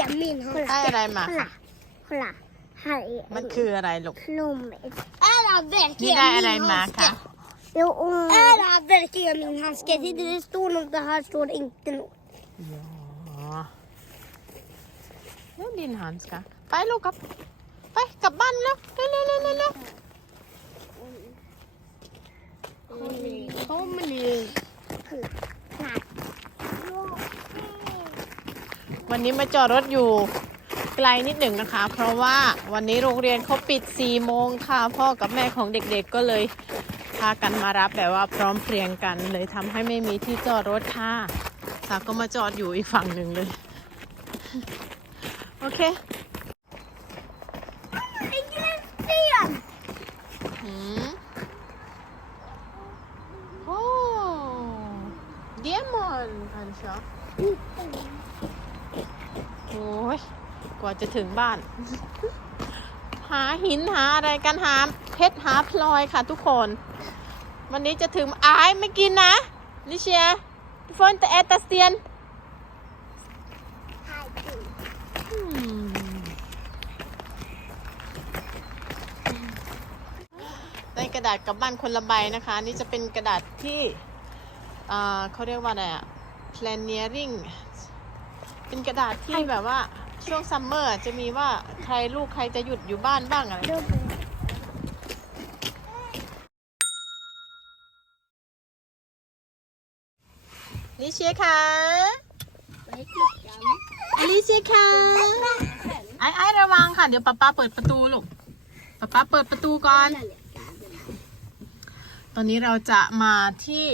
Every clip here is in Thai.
jag min hand. ได้อะไรมา Kolla. Kolla. Här är มันคืออะไรลูก klom. Är det นี่ verkligen ได้อะไร min มา handske? คะ Jo, och... Är det verkligen min handske? Det, det står något, det här står inte något. อ๋อแล้วดินหันส์กะไปลูกกับ ไปกลับบ้านแล้วเร็วเร็วเร็วเร็วเร็ว Kommer nu. Här. วันนี้มาจอดรถอยู่ไกลนิดหนึ่งนะคะ เพราะว่าวันนี้โรงเรียนเขาปิด 4 โมงค่ะ พ่อกับแม่ของเด็กๆก็เลยพากันมารับแบบว่าพร้อมเพรียงกัน เลยทำให้ไม่มีที่จอดรถค่ะสาก็มาจอดอยู่อีกฝั่งหนึ่งเลย โอเค Ligger en sten? อืมโอ้เดียมอนอันชอโอ้ย กว่าจะถึงบ้าน หาหินหาอะไรกันหาเพชรหาพลอยค่ะทุกคน วันนี้จะถึงอายไม่กินนะลิเชียทุกคนแต่แอตาเซียน Här. อืมได้กระดาษกลับบ้านคนละใบนะคะ นี่จะเป็นกระดาษที่อ่าเขาเรียกว่าอะไรอะ planning เป็นกระดาษที่แบบว่า ช่วงซัมเมอร์จะมีว่าใครลูกใครจะหยุดอยู่บ้านบ้างอะไร ลิเชียค่ะลิเชียค่ะไอ้ไอ้ระวังค่ะ เดี๋ยวป๊าป๊าเปิดประตูลูกป๊าป๊าเปิดประตูก่อน ตอนนี้เราจะมาที่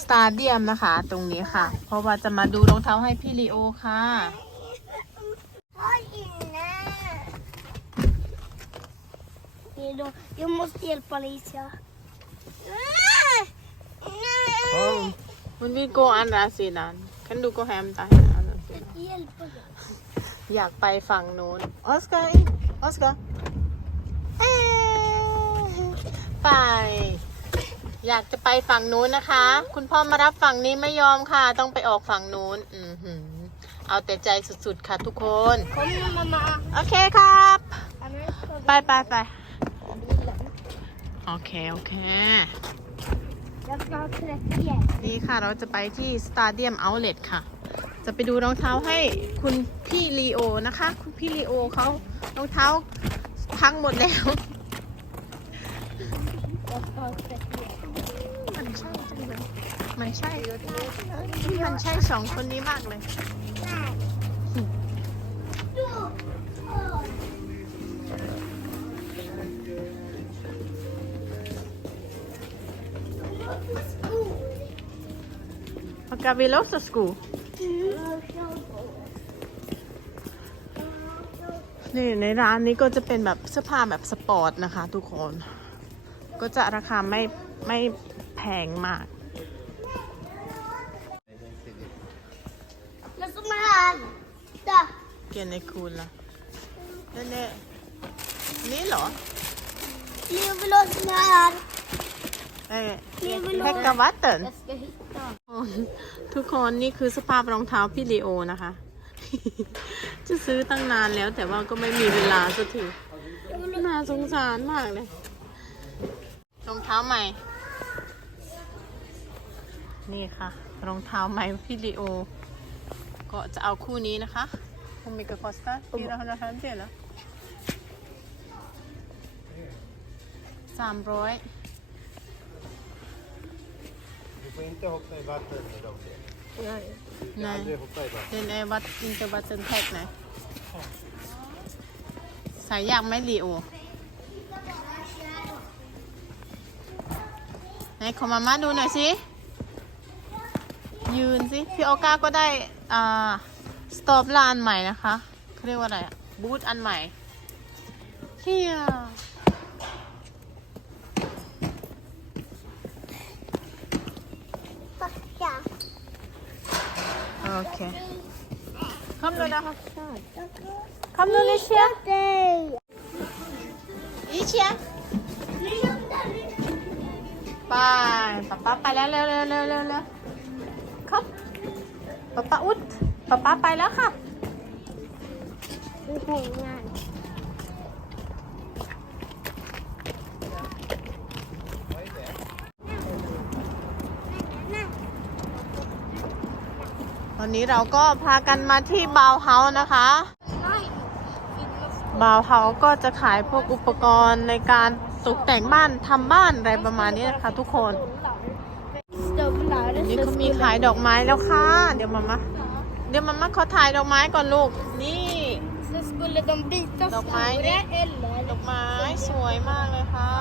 สตาเดียมนะคะ ตรงนี้ค่ะ เพราะว่าจะมาดูรองเท้าให้พี่ลีโอค่ะ Oj, inne. Hej då. Jag måste hjälpa Alicia. Nej! Nej! มันมีโกอันราซีนันคันดูโกแฮมตาอันราซีนัน Hjälpa mig. อยากไปฝั่งนู้นออสการ์อีกออสการ์เอ้ยไป อยากจะไปฝั่งนู้นนะคะ คุณพ่อมารับฝั่งนี้ไม่ยอมค่ะ ต้องไปออกฝั่งนู้นอือหือ เอาแต่ใจสุดๆ ค่ะทุกคน Kom nu mamma. โอเคครับ Annars får ไป vi ไปไป bilen. โอเค โอเค Jag ska ha 30. นี่ค่ะเราจะไปที่สตาเดียมเอาเล t ค่ะ จะไปดูรองเท้าให้คุณพี่ลีโอนะคะ คุณพี่ลีโอเขารองเท้าพังหมดแล้ว Jag ska ha 30. มันใช่จังเลยมันใช่ มันใช่สองคนนี้มากเลย Och jag vill också sko. นี่ในร้านนี้ก็จะเป็นแบบเสื้อผ้าแบบสปอร์ตนะคะ ทุกคน ก็จะราคาไม่ไม่แพงมาก Men som här. Titta. เกียนในคูลละนั่นเนี่ยนี่เหรอ Jag vill ha sån här. เอ้แพ็กกาวัตเติน Jag ska hitta. ทุกคนนี่คือสภาพรองเท้าพี่ลีโอนะคะ จะซื้อตั้งนานแล้วแต่ว่าก็ไม่มีเวลาสักทีน่าสงสารมากเลยรองเท้าใหม่ นี่ค่ะ รองเท้าใหม่พี่ลีโอ ก็จะเอาคู่นี้นะคะคงมีกระคอสตาที่เราจะทำเสร็จแล้วสามร้อย Du får inte hoppa i vatten med dem. Nej. Aldrig hoppa i vatten. Den är vatt, inte vattentäck nej. ใส่ยากไหมลีโอไหนขอมาม่าดูหน่อยสิ ยืนสิ พี่โอก้าก็ได้ อ่า สตอปลาอันใหม่นะคะเขาเรียกว่าอะไรอะบูทอันใหม่เฮีย โอเคคำเลยนะคะคำเลยลิเชีย Dig. ลิเชียไปป๊าป๊าไปแล้วเร็วเร็วเร็วเร็วเร็วครับป๊าป๊าอุดป๊าป๊าไปแล้วค่ะเป็นของงาน วันนี้เราก็พากันมาที่บาวเฮาส์นะคะบาวเฮาส์ก็จะขายพวกอุปกรณ์ในการตกแต่งบ้านทำบ้านอะไรประมาณนี้นะคะ ทุกคนนี่เขามีขายดอกไม้แล้วค่ะ เดี๋ยวมามาเดี๋ยวมามาขอถ่ายดอกไม้ก่อนลูก นี่ Så skulle de byta Dog mig, store det. eller ดอกไม้สวยมากเลยค่ะ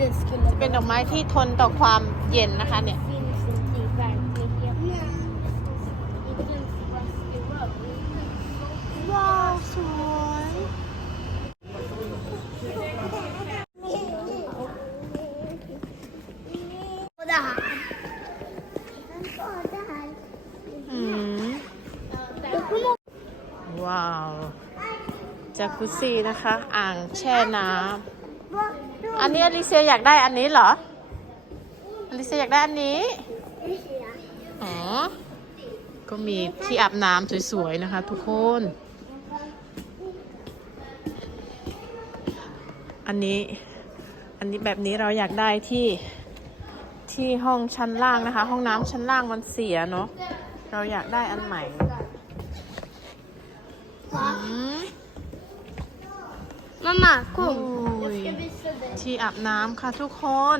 Det skulle เป็นดอกไม้ที่ทนต่อความเย็นนะคะเนี่ย finns inte i verkligheten. ว้าวสวย Och det här. อืม Jag kommer ว้าว จากุซี่นะคะ อ่างแช่น้ำ อันนี้อลิเซียอยากได้อันนี้เหรอ อลิเซียอยากได้อันนี้อ๋อ ก็มีที่อาบน้ำสวยๆนะคะทุกคน อันนี้ อันนี้แบบนี้เราอยากได้ที่ที่ห้องชั้นล่างนะคะ ห้องน้ำชั้นล่างมันเสียเนาะ เราอยากได้อันใหม่อืม Mamma, โอ้ kom. ย Jag ska visa dig. ที่อาบน้ำค่ะทุกคน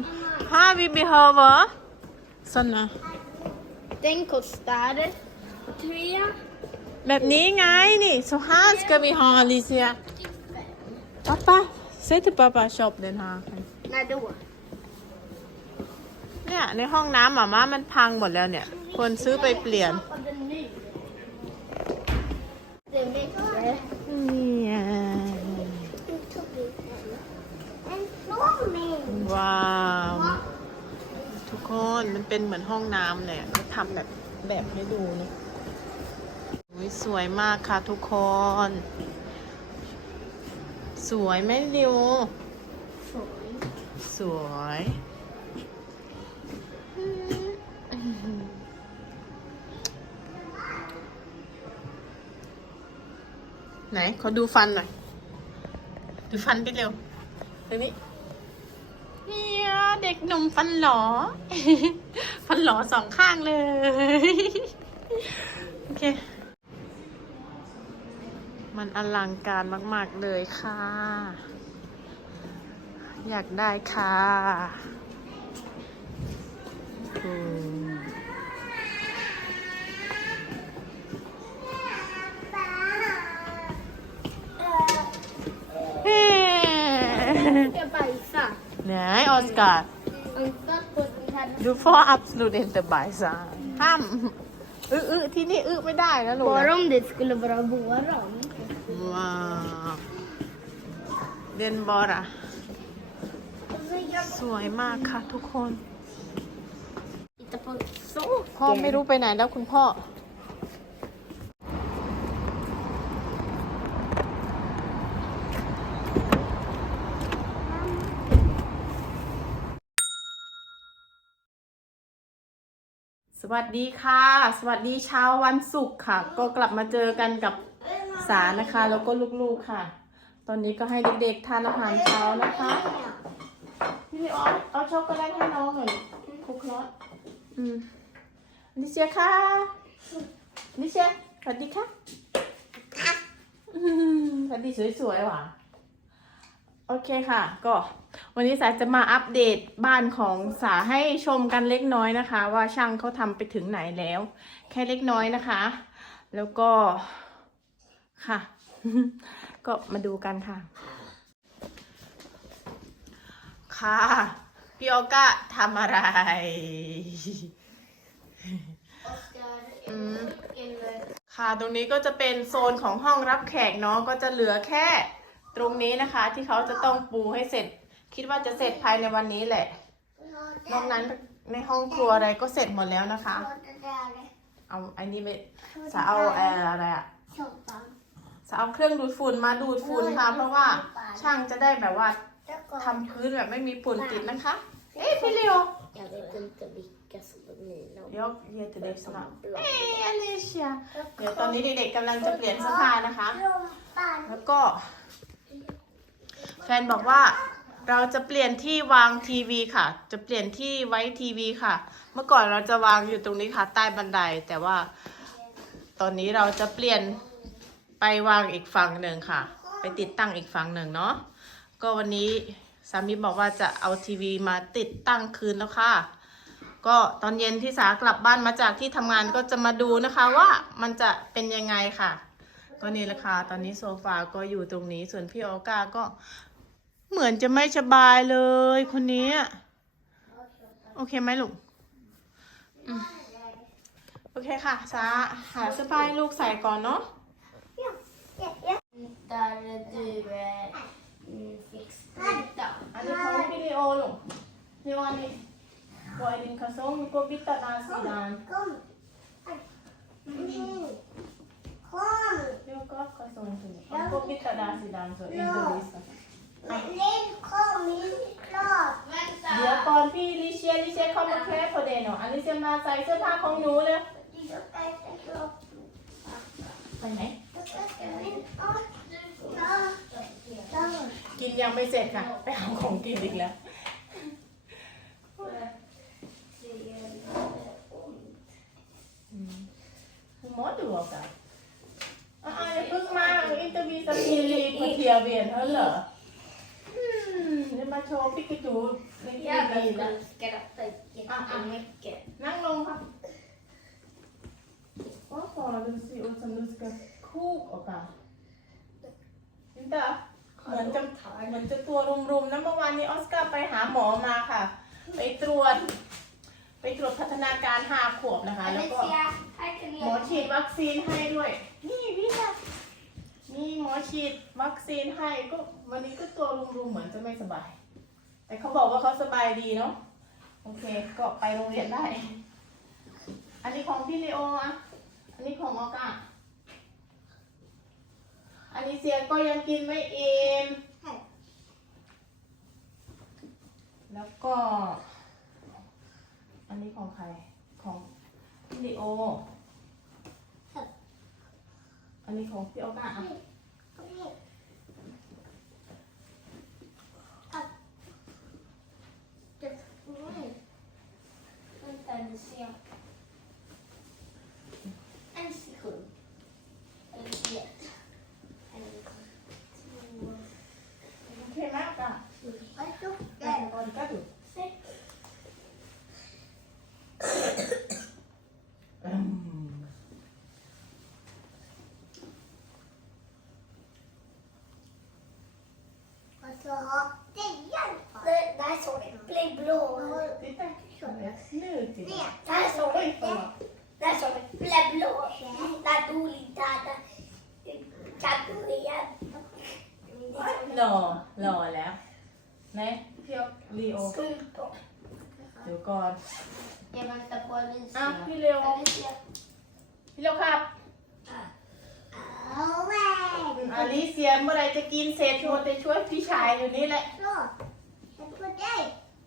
ห้าวิบีเฮอร์เวอร์สนนะ Den kostar tre. แบบนี้ไงนี่ så här ska vi ha Alicia pappa säg till pappa shop den här När då? เนี่ยในห้องน้ำหมาม่ามันพังหมดแล้วเนี่ย ควรซื้อไปเปลี่ยน Köpa den nu. Den växer. เนี่ย ว้าว ทุกคนมันเป็นเหมือนห้องน้ำเลยเขาทำแบบแบบให้ดูนะสวยมากค่ะทุกคน สวยไหมดิวสวยไหนขอดูฟันหน่อย ดูฟันกันเร็วตรงนี้ เนี่ยเด็กหนุ่มฟันหลอ ฟันหลอสองข้างเลย โอเค มันอลังการมาก ๆ เลยค่ะ อยากได้ค่ะ อืมเฮ้ Jag ska bajsa. Nej, Oskar. Ansats på den här. Du får absolut inte bajsa. ห้ามอึอึที่นี่อึไม่ได้นะลูกนะ Bara om det skulle vara våran. ว้าวเดนบอระสวยมากค่ะทุกคน Titta på พ่อไม่รู้ไปไหนแล้วคุณพ่อ สวัสดีค่ะ สวัสดีเช้าวันศุกร์ค่ะ ก็กลับมาเจอกันกับสานะคะ แล้วก็ลูกๆค่ะ ตอนนี้ก็ให้เด็กๆทานอาหารเช้านะคะพี่ลิออนเอาช็อกโกแลตให้น้องหน่อยคุกคลอสอืมนิเชียค่ะนิเชียสวัสดีค่ะสวัสดีสวยๆว่ะ โอเคค่ะ ก็วันนี้สายจะมาอัปเดตบ้านของสาให้ชมกันเล็กน้อยนะคะ ว่าช่างเขาทำไปถึงไหนแล้ว แค่เล็กน้อยนะคะ แล้วก็ค่ะ ก็มาดูกันค่ะ ค่ะพี่โอก้าทำอะไรอืมค่ะตรงนี้ก็จะเป็นโซนของห้องรับแขกเนาะก็จะเหลือแค่ ตรงนี้นะคะ ที่เขาจะต้องปูให้เสร็จ คิดว่าจะเสร็จภายในวันนี้แหละ นอกนั้นในห้องครัวอะไรก็เสร็จหมดแล้วนะคะ เอาอันนี้ไปจะเอาเอ่ออะไรอะจะเอาเครื่องดูดฝุ่นมาดูดฝุ่นค่ะ เพราะว่าช่างจะได้แบบว่าทำพื้นแบบไม่มีฝุ่นติดนะคะ เอ๊ะพี่เลียว Jag vet inte vilken. ยกเยอะเด็กสลับเอ้ยอลิเชียเดี๋ยวตอนนี้เด็กๆกำลังจะเปลี่ยนเสื้อผ้านะคะ แล้วก็ แฟนบอกว่าเราจะเปลี่ยนที่วางทีวีค่ะ จะเปลี่ยนที่ไว้ทีวีค่ะ เมื่อก่อนเราจะวางอยู่ตรงนี้ค่ะ ใต้บันได แต่ว่า ตอนนี้เราจะเปลี่ยนไปวางอีกฝั่งหนึ่งค่ะ ไปติดตั้งอีกฝั่งหนึ่งเนาะ ก็วันนี้สามีบอกว่าจะเอาทีวีมาติดตั้งคืนแล้วค่ะ ก็ตอนเย็นที่สากลับบ้านมาจากที่ทำงานก็จะมาดูนะคะว่ามันจะเป็นยังไงค่ะ ก็นี่แหละค่ะตอนนี้โซฟาก็อยู่ตรงนี้ ส่วนพี่ออก้าก็เหมือนจะไม่สบายเลย คนนี้อะโอเคไหมลูกอืมโอเคค่ะสาหาเสื้อผ้าให้ลูกใส่ก่อนเนาะ Där du eh, mm, fick spruta. อันนี้ของพี่ ข้อยดินคาซงก็บิตตาดาสีดาน Kom. Mm. Kom. เดี๋ยวก็คาซงก็บิตตาดาสีดานส่วนอินโดนีเซีย Men Lill, kom in klart. เดี๋ยวก่อนพี่ลิเชียลิเชียเข้ามาแค่พอเดนเนาะอันนี้จะมาใส่เสื้อผ้าของหนูเลยไปไหนกินยังไม่เสร็จค่ะ ไปเอาของกินอีกแล้ว Hur mår du Åka? Ah, jag fick man inte visa Filip på tvn heller. Mm, det var så fick du lite Jag bil. älskar detta jättemycket. นั่งลงค่ะว่าพอดูสิอุสมดูสกับคูกออกอะจินตาเหมือนจะเหมือนจะตัวรุมๆนะเมื่อวานนี้ออสการ์ไปหาหมอมาค่ะ ไปตรวจ ไปตรวจพัฒนาการห้าขวบนะคะ แล้วก็ Alicia, här kan หมอ jag. ฉีดวัคซีนให้ด้วย นี่พี่ค่ะ มีหมอฉีดวัคซีนให้ก็วันนี้ก็ตัวรุมๆเหมือนจะไม่สบาย แต่เขาบอกว่าเขาสบายดีเนาะโอเคก็ไปโรงเรียนได้ อันนี้ของพี่เลโออะอันนี้ของออกาอันนี้เสียก็ยังกินไม่อิ่มแล้วก็ อันนี้ของใครของพี่เลโอ อันนี้ของพี่ออกาอะ Kom hit. Det- nej. Vänta, Alicia. En sekund. Alicia. En, två, โอเคมากอะ Vad tog แต่ den? ก่อนก็ดู Sex. อืม Och så har tian. Det- Där såg det. Bli blå. Titta, nu till. Det, där såg Oj, det. mamma. Där såg det. Bli blå. Där dog lite. Där kan du igen. หล่อหล่อแล้วไหนพี่ออกลีโอ Slut då. เดี๋ยวก่อน Jag väntar på อะ Alicia. พี่เร็ว Alicia. พี่เร็วครับ Away. อาลิเซียเมื่อไหรจะกินเสร็จชวนไปช่วยพี่ชายอยู่นี่แหละ Så. Jag på dig.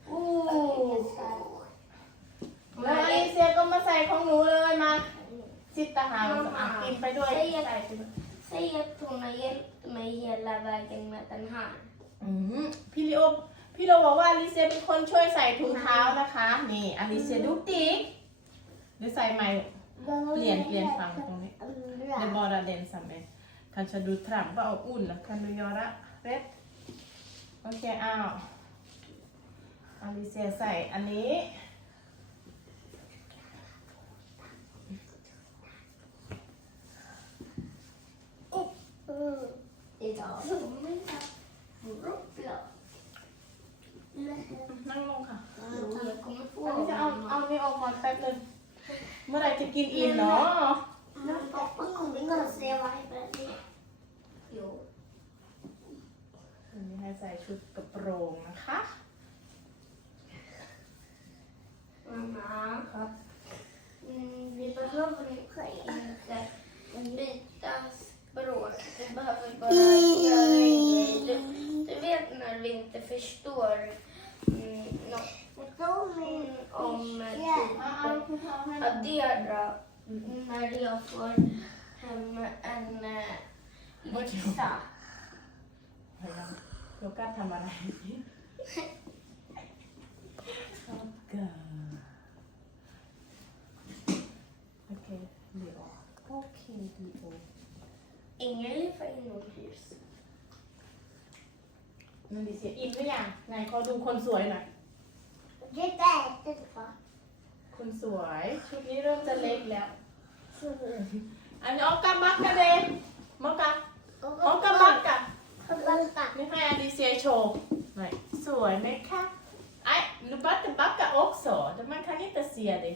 อู้แล้วอาลิเซียก็มาใส่ของหนูเลยมาจิตตาหางอะกินไปด้วยใส่ไปด้วย Säg att hon har hjälpt mig hela vägen med den här. อืมพี่ลิโอพี่โลบอกว่าอลิเซียเป็นคนช่วยใส่ถุงเท้านะคะ นี่อลิเซียดูติ๊กหรือใส่ใหม่ Plian, plian fram på mig. Det är bara den som är... คันชะดูถรัมก็อาอุ่นนะคันดูยอระเร็ดโอเคเอาวอาลิเซียใส่อันนี้เนั่งลงค่ะอันนี้จะเอาเอาไม่ออกก่นแป๊บนึงเมื่อไรจะกินอิ่มเนาะ No, papá, conmigo se va a ir är. Jo. อันนี้ให้ใส่ชุดกระโปรงนะคะ Mamma. ครับ Mm, vi behöver inte byta språk. Vi behöver bara göra en grej. Du, du vet när vi inte förstår mm, något. Mm, om eh, Ja. Adera när jag får hem en eh, lista. โยกัสทำอะไรชอบเกินโอเคเดีออกโอเคดีออก Ingen liv för inomhus. นันดีเสียอินหรือยังไหนขอดูคนสวยหน่อย Det är inte va? คนสวยชุดนี้เริ่มจะเล็กแล้ว อันนี้ออกกามักกะเดนมอกกะ ออกกามักกะ Backa. นี่ให้อลิเซียโชว์หน่อยสวยไหมคะไอ้ลูบัตเตบักกะอกสอแต่มันคันนี้ตะเสียเลย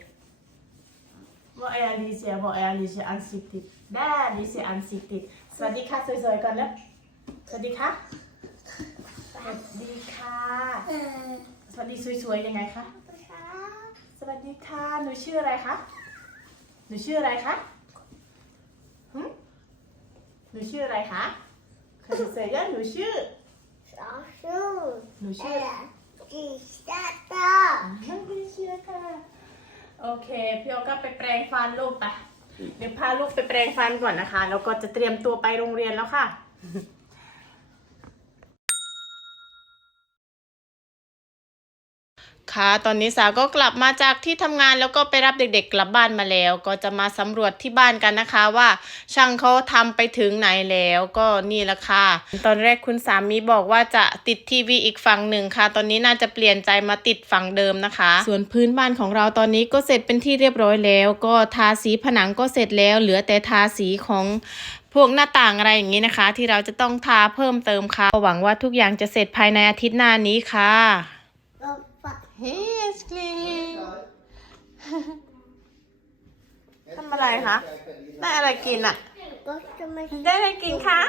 ว่าไอ้อลิเซียบอกไอ้อลิเซียอันสิติดได้อลิเซียอันสิติดสวัสดีค่ะสวยๆก่อนแล้วสวัสดีค่ะสวัสดีค่ะสวัสดีสวยๆยังไงคะสวัสดีค่ะหนูชื่ออะไรคะหนูชื่ออะไรคะหึห นูชื่ออะไรคะใครจะเสียหนูชื่อหนูชื่อไม่เชื่อค่ะ โอเค พี่โอก็ไปแปรงฟันลูกไป เดี๋ยวพาลูกไปแปรงฟันก่อนนะคะ แล้วก็จะเตรียมตัวไปโรงเรียนแล้วค่ะ คะ ตอนนี้สาวก็กลับมาจากที่ทำงานแล้วก็ไปรับเด็กๆกลับบ้านมาแล้ว ก็จะมาสำรวจที่บ้านกันนะคะว่าช่างเขาทำไปถึงไหนแล้วก็นี่แหละค่ะ ตอนแรกคุณสามีบอกว่าจะติดทีวีอีกฝั่งหนึ่งค่ะ ตอนนี้น่าจะเปลี่ยนใจมาติดฝั่งเดิมนะคะ ส่วนพื้นบ้านของเราตอนนี้ก็เสร็จเป็นที่เรียบร้อยแล้ว ก็ทาสีผนังก็เสร็จแล้ว เหลือแต่ทาสีของพวกหน้าต่างอะไรอย่างนี้นะคะ ที่เราจะต้องทาเพิ่มเติมค่ะหวังว่าทุกอย่างจะเสร็จภายในอาทิตย์หน้านี้ค่ะ เฮ้ยสกลีทำอะไรคะ ได้อะไรกินอะ ได้อะไรกินคะ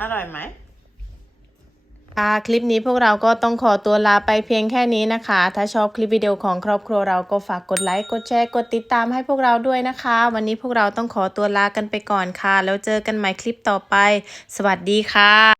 อร่อยไหมค่ะคลิปนี้พวกเราก็ต้องขอตัวลาไปเพียงแค่นี้นะคะ ถ้าชอบคลิปวิดีโอของครอบครัวเราก็ฝากกดไลค์ กดแชร์ กดติดตามให้พวกเราด้วยนะคะ วันนี้พวกเราต้องขอตัวลากันไปก่อนค่ะ แล้วเจอกันใหม่คลิปต่อไป สวัสดีค่ะ